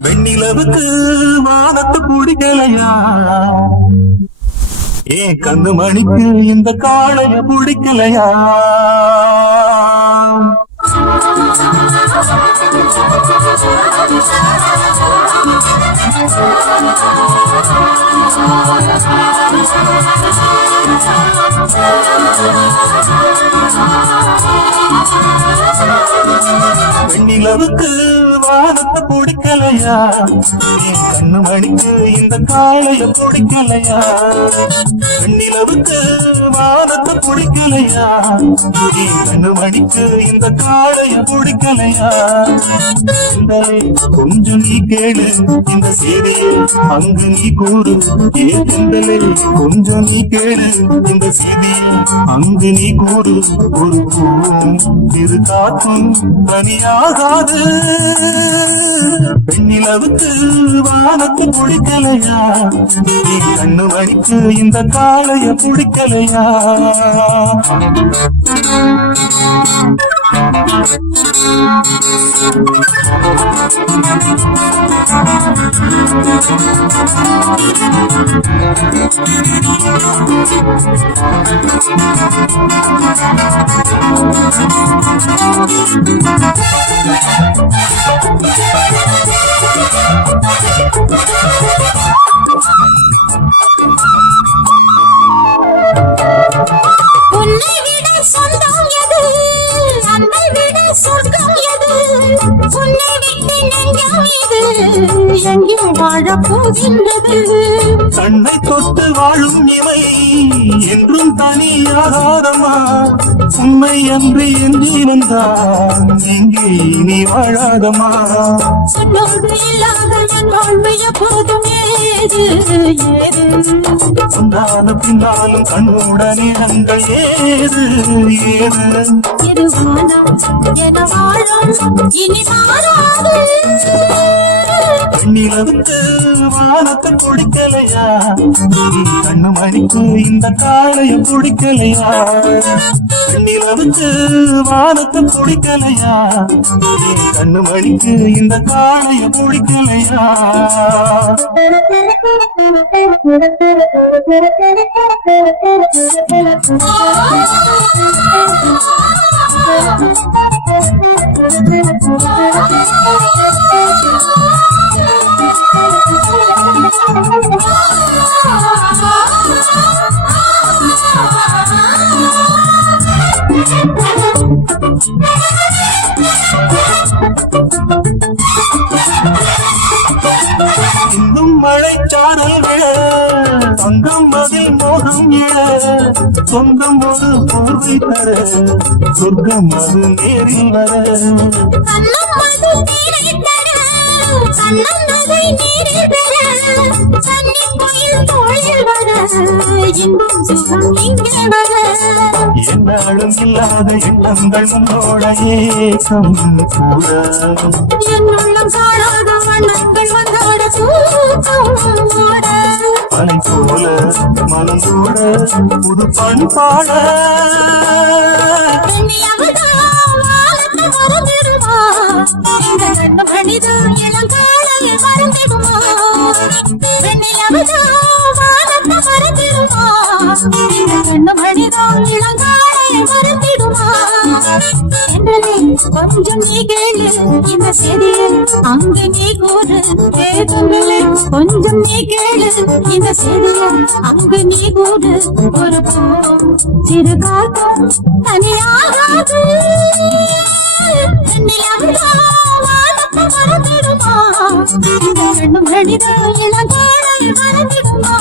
வெண்ணிலவுக்கு வானத்து பிடிக்கலையா? ஏன் கண்ணு மணிக்கு இந்த காளைய பிடிக்கலையா? வெண்ணிலவுக்கு வானத்தை பிடிக்கலையா? என் கண்ணு மணிக்கு இந்த காளைய பிடிக்கலையா? வெண்ணிலவுக்கு வானத்தை பிடிக்கலையா? என் கண்ணு மணிக்கு இந்த காளைய பிடிக்கலையா? கொஞ்சம் நீ கேளு இந்த செய்தியை அங்கு நீ கூறு. ஏந்தலே கொஞ்சம் நீ கேளு இந்த செய்தியை அங்கு நீ கூறு. ஒரு பூவும் இரு காற்றும் தனியாகாது. பெண்ணிலவுக்கு வானத்து பிடிக்கலையா? கண்ணு மணிக்கு இந்த காளைய பிடிக்கலையா? கண்ணை தொட்டு வாழும் இவை என்றும் தனியாகாதமா? உண்மை என்று எஞ்சி வந்தான் எங்கே நீ வாழாதமா? சொன்னான பின்னாலும் கண்ணுடனே அங்கள் ஏது ஏது பெண்ணிலவுக்கு வானத்தை பிடிக்கலையா? கண்ணு மணிக்கு இந்த காளைய பிடிக்கலையா? பெண்ணிலவுக்கு வானத்தை பிடிக்கலையா? கண்ணு மணிக்கு இந்த காளைய பிடிக்கலையா? இன்னும் மழைச்சாரல் விழ சொந்தம் அதில் மோகம் இழ சொந்தம் ஒரு போர்வை தர சொர்க்கம் அது நேரில் வர என்னாலும் இல்லாத எண்ணங்கள் உன்னோட ஏக்கம் கூட என்னுள்ளம் காணாத வண்ணங்கள் வந்தோட அலை போல மனம் கூட புது பண்பாட மனித இளங்காலையை மறந்திடுமா? கொஞ்சம் நீ கேளு இந்த செய்தியை அங்கு நீ கூறு. கொஞ்சம் நீ கேளு இந்த செய்தியை அங்கு நீ கூறு. ஒரு பூவும் சிறு காற்றும் தனியாகாது. மறந்திடுமா? மனித இளங்காலை மறந்திடுமா?